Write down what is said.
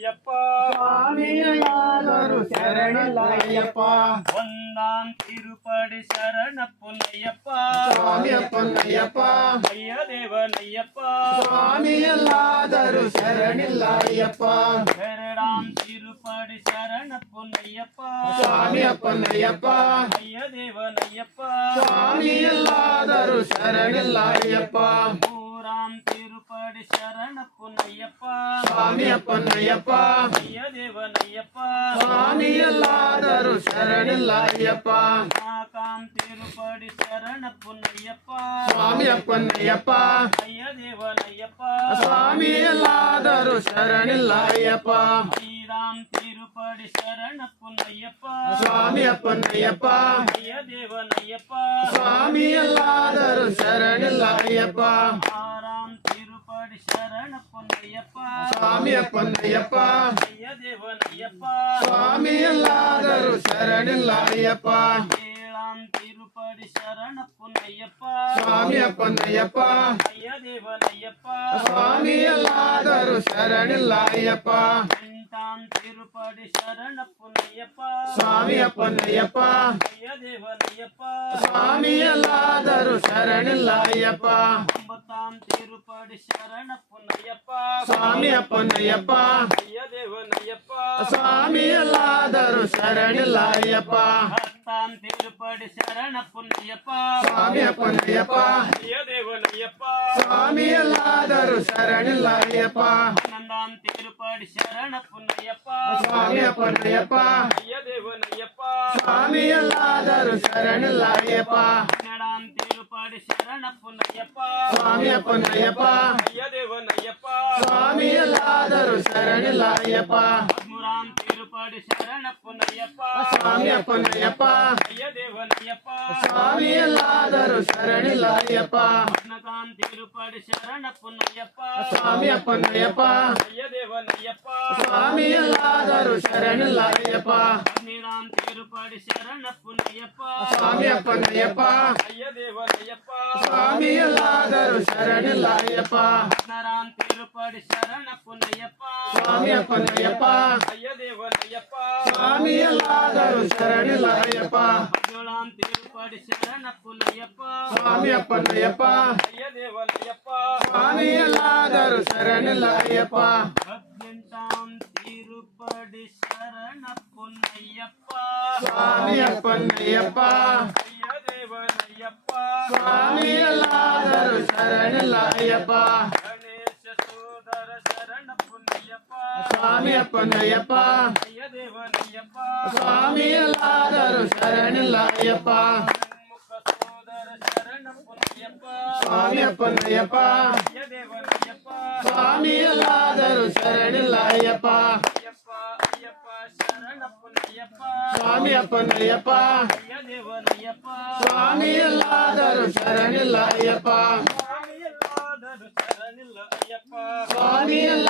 ಅಯ್ಯಪ್ಪ ಸ್ವಾಮಿಯಾದರೂ ಶರಣಿಲ್ಲ ಅಯ್ಯಪ್ಪ ಒಂದಾಂ ತಿರುಪಡಿ ಶರಣಪ್ಪನಯ್ಯಪ್ಪ ಸ್ವಾಮಿಯಪ್ಪನಯ್ಯಪ್ಪ ಅಯ್ಯ ದೇವನಯ್ಯಪ್ಪ ಸ್ವಾಮಿಯಲ್ಲಾದರೂ ಶರಣಿಲ್ಲ ಅಯ್ಯಪ್ಪ ಎರಡಾಂ ತಿರುಪಡಿ ಶರಣಪ್ಪನಯ್ಯಪ್ಪ ಸ್ವಾಮಿಯಪ್ಪನಯ್ಯಪ್ಪ ಅಯ್ಯ ದೇವನಯ್ಯಪ್ಪ ಸ್ವಾಮಿಯಲ್ಲಾದರೂ ಶರಣಿಲ್ಲ ಅಯ್ಯಪ್ಪ ಮೂರಾಂ ತಿರುಪಡಿ ಶರಣಪ್ಪನಯ್ಯಪ್ಪ ಸ್ವಾಮಿಯಪ್ಪನಯ್ಯಪ್ಪ ಅಯ್ಯ ದೇವನಯ್ಯಪ್ಪ ಸ್ವಾಮಿಯಲ್ಲಾದರೂ ಶರಣಿಲ್ಲ ಅಯ್ಯಪ್ಪ ನಾಲ್ಕಾಂ ತಿರುಪಡಿ ಶರಣಪ್ಪನಯ್ಯಪ್ಪ ಸ್ವಾಮಿಯಪ್ಪನಯ್ಯಪ್ಪ ಅಯ್ಯ ದೇವನಯ್ಯಪ್ಪ ಸ್ವಾಮಿಯಲ್ಲಾದರೂ ಶರಣಿಲ್ಲ ಅಯ್ಯಪ್ಪ ಐದಾಂ ತಿರುಪಡಿ ಶರಣಪ್ಪನಯ್ಯಪ್ಪ ಸ್ವಾಮಿಯಪ್ಪನಯ್ಯಪ್ಪ ಅಯ್ಯ ದೇವನಯ್ಯಪ್ಪ ಸ್ವಾಮಿಯಲ್ಲಾದರೂ ಶರಣಿಲ್ಲ ಅಯ್ಯಪ್ಪ ಆರಾಂ ತಿರುಪಡಿ ಶರಣಪ್ಪನಯ್ಯಪ್ಪ ಸ್ವಾಮಿಯಪ್ಪನಯ್ಯಪ್ಪ ಅಯ್ಯ ದೇವನಯ್ಯಪ್ಪ ಸ್ವಾಮಿಯಲ್ಲಾದರೂ ಶರಣಿಲ್ಲ ಅಯ್ಯಪ್ಪ ಏಳಾಂ ತಿರುಪಡಿ ಶರಣಪ್ಪನಯ್ಯಪ್ಪ ಸ್ವಾಮಿಯಪ್ಪನಯ್ಯಪ್ಪ ಅಯ್ಯ ದೇವನಯ್ಯಪ್ಪ ಸ್ವಾಮಿಯಲ್ಲಾದರೂ ಶರಣಿಲ್ಲ ಅಯ್ಯಪ್ಪ ಎಂಟಾಂ ತಿರುಪಡಿ ಶರಣಪ್ಪನಯ್ಯಪ್ಪ ಸ್ವಾಮಿಯಪ್ಪನಯ್ಯಪ್ಪ ಅಯ್ಯ ದೇವನಯ್ಯಪ್ಪ ಸ್ವಾಮಿಯಲ್ಲಾದರೂ ಶರಣಿಲ್ಲ ಅಯ್ಯಪ್ಪ ಒಂಬತ್ತಾಂ ತಿರುಪಡಿ ಶರಣಪ್ಪನಯ್ಯಪ್ಪ ಸ್ವಾಮಿಯಪ್ಪನಯ್ಯಪ್ಪ ಅಯ್ಯ ದೇವನಯ್ಯಪ್ಪ ಸ್ವಾಮಿಯಲ್ಲಾದರೂ ಶರಣಿಲ್ಲ ಅಯ್ಯಪ್ಪ ಹತ್ತಾಂ ತಿರುಪಡಿ ಶರಣಪ್ಪನಯ್ಯಪ್ಪ ಸ್ವಾಮಿಯಪ್ಪನಯ್ಯಪ್ಪ ಅಯ್ಯ ದೇವನಯ್ಯಪ್ಪ ಸ್ವಾಮಿಯಲ್ಲಾದರೂ ಶರಣಿಲ್ಲ ಅಯ್ಯಪ್ಪ ಹನ್ನೊಂದಾಂ ತಿರುಪಡಿ ಶರಣಪ್ಪನಯ್ಯಪ್ಪ ಸ್ವಾಮಿಯಪ್ಪನಯ್ಯಪ್ಪ ಅಯ್ಯ ದೇವನಯ್ಯಪ್ಪ ಸ್ವಾಮಿಯಲ್ಲಾದರೂ ಶರಣಿಲ್ಲ ಅಯ್ಯಪ್ಪ ಹನ್ನೆರಡಾಂ ತಿರುಪಡಿ ಶರಣಪ್ಪನಯ್ಯಪ್ಪ ಸ್ವಾಮಿಯಪ್ಪನಯ್ಯಪ್ಪ ಅಯ್ಯ ದೇವನಯ್ಯಪ್ಪ ಸ್ವಾಮಿಯಲ್ಲಾದರೂ ಶರಣಿಲ್ಲ ಅಯ್ಯಪ್ಪ ಹದಿಮೂರಾಂ ತಿರುಪಡಿ ಶರಣಪ್ಪನಯ್ಯಪ್ಪ ಸ್ವಾಮಿಯಪ್ಪನಯ್ಯಪ್ಪ ಅಯ್ಯ ದೇವನಯ್ಯಪ್ಪ ಸ್ವಾಮಿಯಲ್ಲಾದರೂ ಶರಣಿಲ್ಲ ಅಯ್ಯಪ್ಪ ಹದಿನಾಲ್ಕಾಂ ತಿರುಪಡಿ ಶರಣಪ್ಪನಯ್ಯಪ್ಪ ಸ್ವಾಮಿಯಪ್ಪನಯ್ಯಪ್ಪ ಅಯ್ಯ ದೇವನಯ್ಯಪ್ಪ ಸ್ವಾಮಿಯಲ್ಲಾದರೂ ಶರಣಿಲ್ಲ ಅಯ್ಯಪ್ಪ ಹದಿನೇಳಾಂ ತಿರುಪಡಿ ಶರಣಪ್ಪನಯ್ಯಪ್ಪ ಸ್ವಾಮಿಯಪ್ಪನಯ್ಯಪ್ಪ ಅಯ್ಯ ದೇವನಯ್ಯಪ್ಪ ಸ್ವಾಮಿಯಲ್ಲಾದರೂ ಶರಣಿಲ್ಲ ಅಯ್ಯಪ್ಪ ಹದಿನಾರಾಂ ತಿರುಪಡಿ ಶರಣಪ್ಪನಯ್ಯಪ್ಪ ಸ್ವಾಮಿಯಪ್ಪನಯ್ಯಪ್ಪ ಅಯ್ಯ ದೇವನಯ್ಯಪ್ಪ ಸ್ವಾಮಿಯಲ್ಲಾದರೂ ಶರಣಿಲ್ಲ ಅಯ್ಯಪ್ಪ ಹದಿನೇಳಾಂ ತಿರುಪಡಿ ಶರಣಪ್ಪನಯ್ಯಪ್ಪ ಸ್ವಾಮಿಯಪ್ಪನಯ್ಯಪ್ಪ ಅಯ್ಯ ದೇವನಯ್ಯಪ್ಪ ಸ್ವಾಮಿಯಲ್ಲಾದರೂ ಶರಣಿಲ್ಲ ಅಯ್ಯಪ್ಪ ಹದಿನೆಂಟಾಂ ತಿರುಪಡಿ ಶರಣಪ್ಪನಯ್ಯಪ್ಪ ಸ್ವಾಮಿಯಪ್ಪನಯ್ಯಪ್ಪ ಅಯ್ಯ ದೇವನಯ್ಯಪ್ಪ ಸ್ವಾಮಿಯಲ್ಲಾದರೂ ಶರಣಿಲ್ಲ ಅಯ್ಯಪ್ಪ ಗಣೇಶ ಸೋದರ ಶರಣಪ್ಪನಯ್ಯಪ್ಪ ಸ್ವಾಮಿಯಪ್ಪನಯ್ಯಪ್ಪ ಅಯ್ಯ ದೇವನಯ್ಯಪ್ಪ ಸ್ವಾಮಿಯಲ್ಲಾದರೂ ಶರಣಿಲ್ಲ ಅಯ್ಯಪ್ಪ ಷಣ್ಮುಖ ಸೋದರ ಶರಣಪ್ಪನಯ್ಯಪ್ಪ ಸ್ವಾಮಿಯಪ್ಪನಯ್ಯಪ್ಪ ಅಯ್ಯ ದೇವನಯ್ಯಪ್ಪ ಸ್ವಾಮಿಯಲ್ಲಾದರೂ ಶರಣಿಲ್ಲ ಅಯ್ಯಪ್ಪ ಅಯ್ಯಪ್ಪ ಅಯ್ಯಪ್ಪ ಶರಣಪ್ಪನಯ್ಯಪ್ಪ ಸ್ವಾಮಿಯಪ್ಪನಯ್ಯಪ್ಪ ಅಯ್ಯ ದೇವನಯ್ಯಪ್ಪ ಸ್ವಾಮಿಯಲ್ಲಾದರೂ ಶರಣಿಲ್ಲ ಅಯ್ಯಪ್ಪ ಸ್ವಾಮಿಯಲ್ಲಾದರೂ ಶರಣಿಲ್ಲ ಅಯ್ಯಪ್ಪ ಸ್ವಾಮಿಯಲ್ಲ